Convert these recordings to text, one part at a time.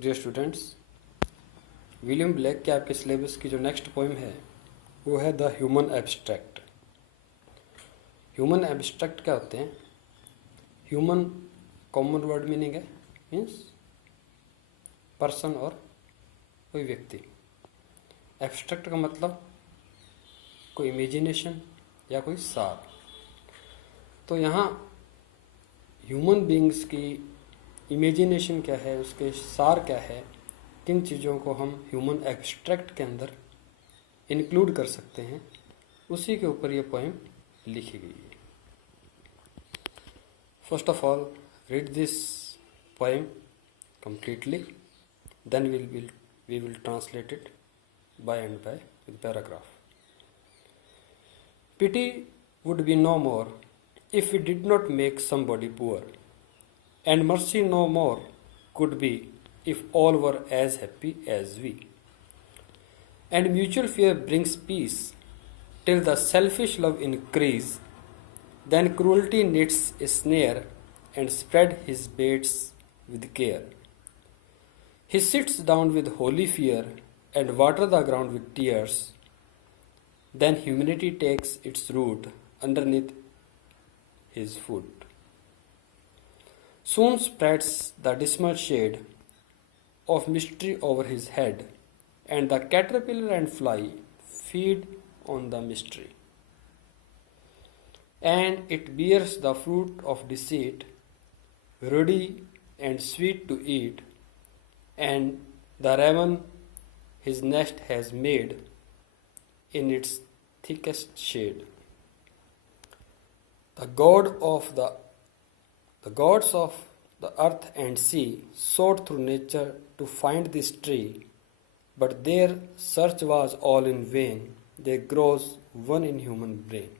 Dear students, William Blake के आपके syllabus की जो नेक्स्ट पोएम है वो है the human abstract. Human abstract क्या होते हैं? ह्यूमन कॉमन वर्ड मीनिंग है, मीन्स पर्सन और कोई व्यक्ति। एब्स्ट्रैक्ट का मतलब कोई इमेजिनेशन या कोई सार। तो यहाँ ह्यूमन बीइंग्स की इमेजिनेशन क्या है, उसके सार क्या है, किन चीज़ों को हम ह्यूमन एब्स्ट्रैक्ट के अंदर इंक्लूड कर सकते हैं, उसी के ऊपर ये पोएम लिखी गई है। First of all read this poem completely, then we will translate it by and by with paragraph. Pity would be no more if we did not make somebody poor, and mercy no more could be if all were as happy as we. And mutual fear brings peace till the selfish love increase, then cruelty knits a snare and spread his baits with care. He sits down with holy fear and water the ground with tears. Then humanity takes its root underneath his foot. Soon spreads the dismal shade of mystery over his head, and the caterpillar and fly feed on the mystery. And it bears the fruit of deceit, ruddy and sweet to eat, and the raven his nest has made in its thickest shade. The gods of the earth and sea sought through nature to find this tree, but their search was all in vain. There grows one in human brain.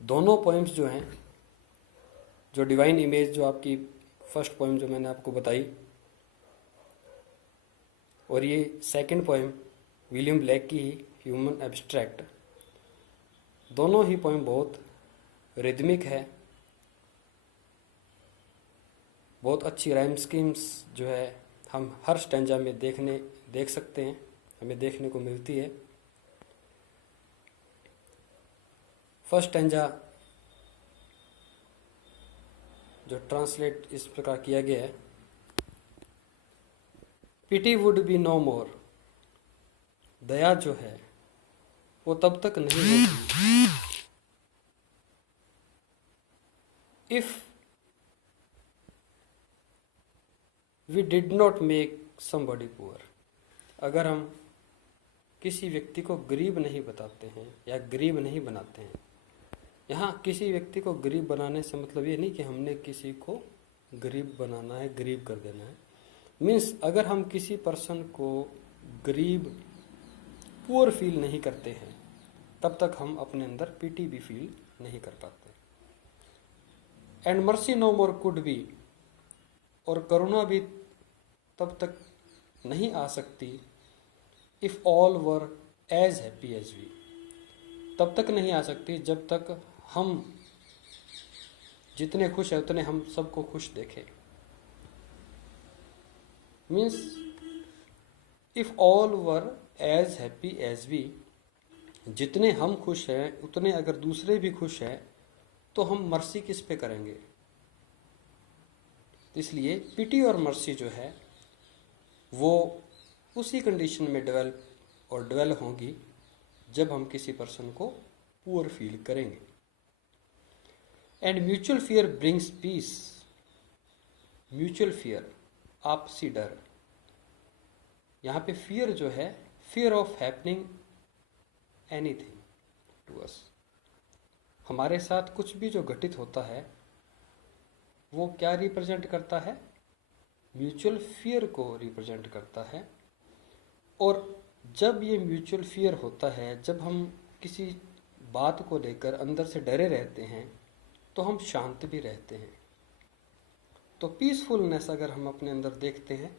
दोनों poems जो हैं, जो divine image जो आपकी first poem जो मैंने आपको बताई, और ये सेकंड पोएम विलियम ब्लेक की ही ह्यूमन एब्स्ट्रैक्ट, दोनों ही पोएम बहुत रिदमिक है, बहुत अच्छी राइम स्कीम्स जो है हम हर स्टैंजा में देख सकते हैं, हमें देखने को मिलती है। फर्स्ट स्टैंजा जो ट्रांसलेट इस प्रकार किया गया है, pity would be no more, दया जो है वो तब तक नहीं होगी if we did not make somebody poor, अगर हम किसी व्यक्ति को गरीब नहीं बताते हैं या गरीब नहीं बनाते हैं। यहाँ किसी व्यक्ति को गरीब बनाने से मतलब ये नहीं कि हमने किसी को गरीब बनाना है, गरीब कर देना है। मीन्स अगर हम किसी पर्सन को गरीब, पुअर फील नहीं करते हैं, तब तक हम अपने अंदर पिटी भी फील नहीं कर पाते। And mercy no more could be, और करुणा भी तब तक नहीं आ सकती if all were as happy as we, तब तक नहीं आ सकती जब तक हम जितने खुश हैं उतने हम सबको खुश देखें। Means if all were as happy as we, जितने हम खुश हैं उतने अगर दूसरे भी खुश हैं तो हम मर्सी किस पे करेंगे। इसलिए पिटी और मर्सी जो है वो उसी कंडीशन में डेवलप होंगी जब हम किसी पर्सन को पुअर फील करेंगे। And mutual fear brings peace, mutual fear आपसी डर, यहाँ पे फियर जो है fear of happening anything to us, हमारे साथ कुछ भी जो घटित होता है वो क्या रिप्रेजेंट करता है? म्यूचुअल फियर को रिप्रेजेंट करता है। और जब ये म्यूचुअल फियर होता है, जब हम किसी बात को लेकर अंदर से डरे रहते हैं तो हम शांत भी रहते हैं। तो पीसफुलनेस अगर हम अपने अंदर देखते हैं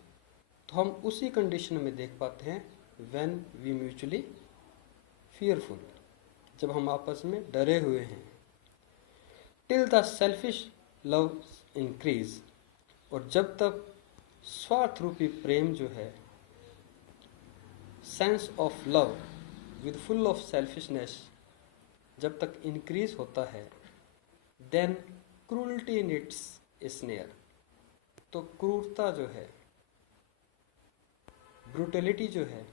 तो हम उसी कंडीशन में देख पाते हैं व्हेन वी म्यूचुअली फियरफुल, जब हम आपस में डरे हुए हैं। Till the selfish love increase, और जब तक स्वार्थ रूपी प्रेम जो है, sense of love with full of selfishness, जब तक इंक्रीज होता है, then cruelty in its snare, तो क्रूरता जो है, ब्रूटलिटी जो है,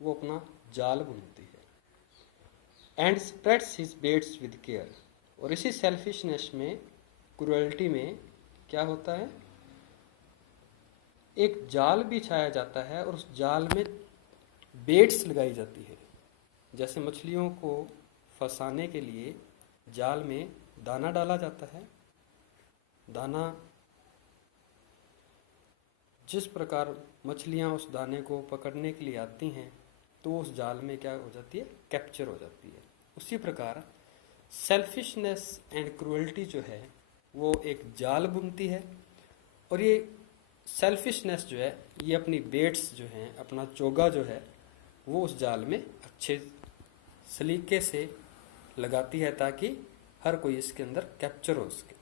वो अपना जाल बुनती है। And spreads his baits with care, और इसी सेल्फिशनेस में, क्रूरल्टी में क्या होता है, एक जाल बिछाया जाता है और उस जाल में बेट्स लगाई जाती है। जैसे मछलियों को फंसाने के लिए जाल में दाना डाला जाता है, दाना जिस प्रकार मछलियां उस दाने को पकड़ने के लिए आती हैं तो उस जाल में क्या हो जाती है, कैप्चर हो जाती है। उसी प्रकार सेल्फिशनेस एंड क्रूअल्टी जो है वो एक जाल बुनती है, और ये सेल्फिशनेस जो है ये अपनी बेट्स जो हैं, अपना चोगा जो है वो उस जाल में अच्छे सलीके से लगाती है ताकि हर कोई इसके अंदर कैप्चर हो सके।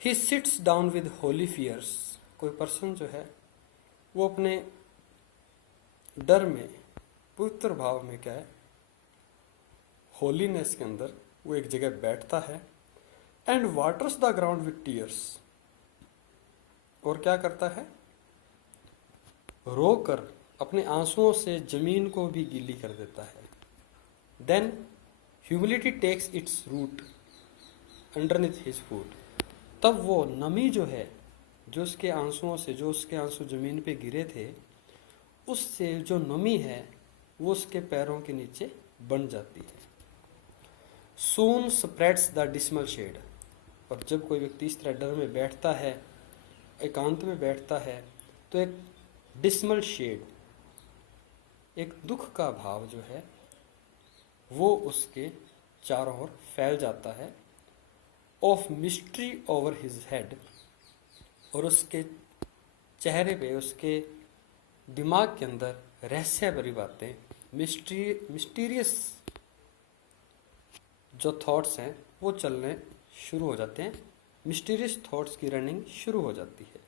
He sits down with holy fears, कोई पर्सन जो है वो अपने डर में, पवित्र भाव में क्या है, होलीनेस के अंदर वो एक जगह बैठता है। And waters the ground with tears, और क्या करता है, रोकर अपने आंसुओं से जमीन को भी गीली कर देता है। Then humility takes its root underneath his foot, तब वो नमी जो है, जो उसके आंसुओं से, जो उसके आंसू जमीन पे गिरे थे, उससे जो नमी है वो उसके पैरों के नीचे बन जाती है। सून स्प्रेड्स द डिस्मल शेड, और जब कोई व्यक्ति इस तरह डर में बैठता है, एकांत में बैठता है, तो एक डिस्मल शेड, एक दुख का भाव जो है वो उसके चारों ओर फैल जाता है। Of mystery over his head, और उसके चेहरे पे, उसके दिमाग के अंदर रहस्य भरी बातें, मिस्टीरियस जो थॉट्स हैं वो चलने शुरू हो जाते हैं, मिस्टीरियस थॉट्स की रनिंग शुरू हो जाती है।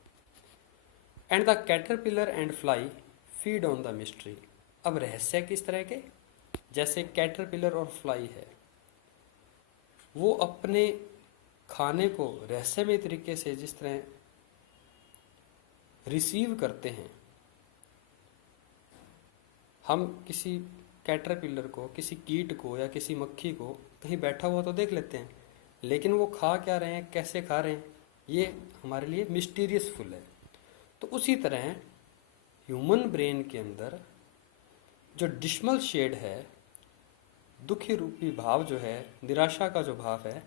And the caterpillar and fly feed on the mystery, अब रहस्य किस तरह के, जैसे कैटरपिलर और फ्लाई है, वो अपने खाने को रहस्यमय तरीके से जिस तरह रिसीव करते हैं। हम किसी कैटरपिलर को, किसी कीट को या किसी मक्खी को कहीं बैठा हुआ तो देख लेते हैं, लेकिन वो खा क्या रहे हैं, कैसे खा रहे हैं, ये हमारे लिए मिस्टीरियस फुल है। तो उसी तरह ह्यूमन ब्रेन के अंदर जो डिस्मल शेड है, दुखी रूपी भाव जो है, निराशा का जो भाव है,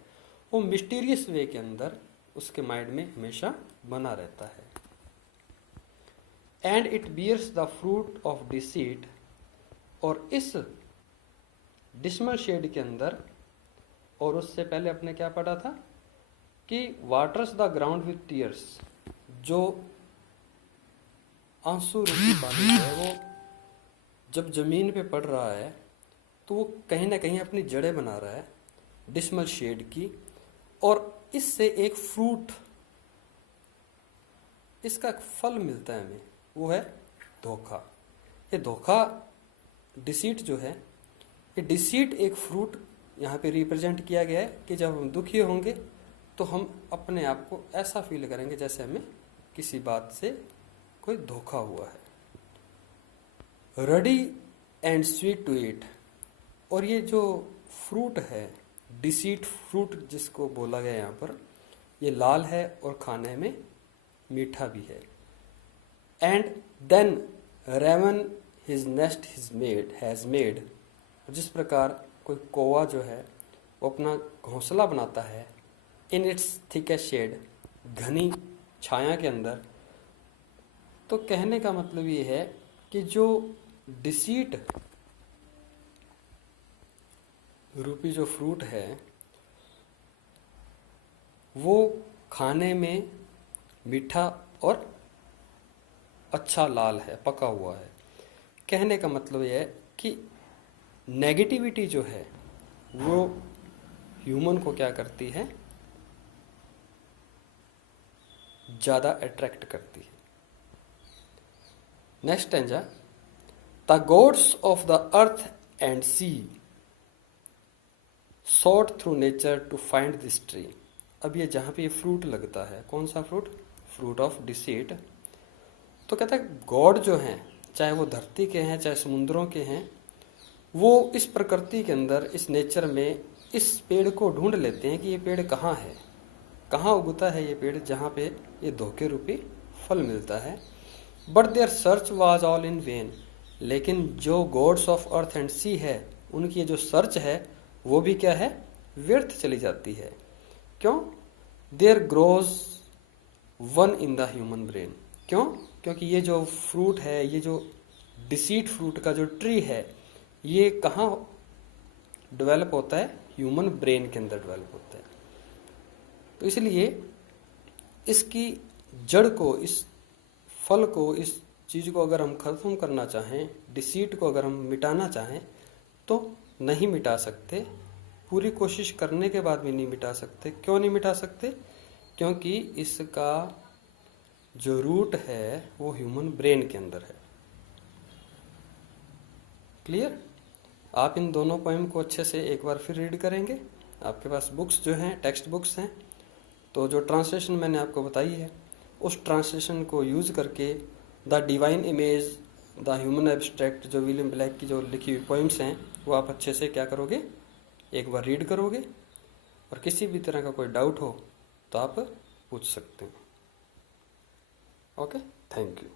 वो मिस्टीरियस वे के अंदर उसके माइंड में हमेशा बना रहता है। And it bears the fruit of deceit, और इस डिस्मल शेड के अंदर, और उससे पहले अपने क्या पढ़ा था कि waters the ground with tears, जो आंसू रूपी पानी है वो जब जमीन पे पड़ रहा है तो वो कहीं ना कहीं अपनी जड़ें बना रहा है डिस्मल शेड की, और इससे एक फ्रूट, इसका फल मिलता है हमें, वो है धोखा। ये धोखा, डिसीट जो है, ये डिसीट एक फ्रूट यहाँ पे रिप्रेजेंट किया गया है कि जब हम दुखी होंगे तो हम अपने आप को ऐसा फील करेंगे जैसे हमें किसी बात से कोई धोखा हुआ है। Ruddy and sweet to eat, और ये जो फ्रूट है, डिसीट फ्रूट जिसको बोला गया यहाँ पर, ये लाल है और खाने में मीठा भी है। And then raven his nest has made, जिस प्रकार कोई कौवा जो है वो अपना घोंसला बनाता है इन इट्स थिकेस्ट शेड, घनी छाया के अंदर। तो कहने का मतलब ये है कि जो डिसीट रूपी जो फ्रूट है वो खाने में मीठा और अच्छा लाल है, पका हुआ है। कहने का मतलब यह है कि नेगेटिविटी जो है वो ह्यूमन को क्या करती है, ज़्यादा अट्रैक्ट करती है। Next stanza, the gods of the earth and sea sought through nature to find this tree. अब ये जहाँ पे ये फ्रूट लगता है, कौन सा फ्रूट? Fruit of deceit. तो कहता है गॉड जो हैं, चाहे वो धरती के हैं चाहे समुद्रों के हैं, वो इस प्रकृति के अंदर, इस नेचर में इस पेड़ को ढूंढ लेते हैं कि ये पेड़ कहाँ है, कहाँ उगता है ये पेड़ जहाँ पे ये धोखे रूपी फल मिलता है। But their search was all in vain. लेकिन जो gods of earth and sea है, उनकी जो सर्च है वो भी क्या है? व्यर्थ चली जाती है। क्यों? There grows one in the human brain. क्यों? क्योंकि ये जो फ्रूट है, ये जो डिसीट फ्रूट का जो ट्री है, ये कहाँ डेवलप होता है? ह्यूमन ब्रेन के अंदर डेवलप होता है। तो इसलिए इसकी जड़ को, इस फल को, इस चीज़ को अगर हम खत्म करना चाहें, डिसीट को अगर हम मिटाना चाहें, तो नहीं मिटा सकते। पूरी कोशिश करने के बाद भी नहीं मिटा सकते। क्यों नहीं मिटा सकते? क्योंकि इसका जो रूट है वो ह्यूमन ब्रेन के अंदर है। क्लियर? आप इन दोनों पोएम को अच्छे से एक बार फिर रीड करेंगे। आपके पास बुक्स जो हैं, टेक्स्ट बुक्स हैं, तो जो ट्रांसलेशन मैंने आपको बताई है उस ट्रांसलेशन को यूज़ करके the divine image, the human abstract, जो विलियम ब्लैक की जो लिखी हुई पोइम्स हैं, वो आप अच्छे से क्या करोगे? एक बार रीड करोगे। और किसी भी तरह का कोई डाउट हो तो आप पूछ सकते हैं। Okay, thank you.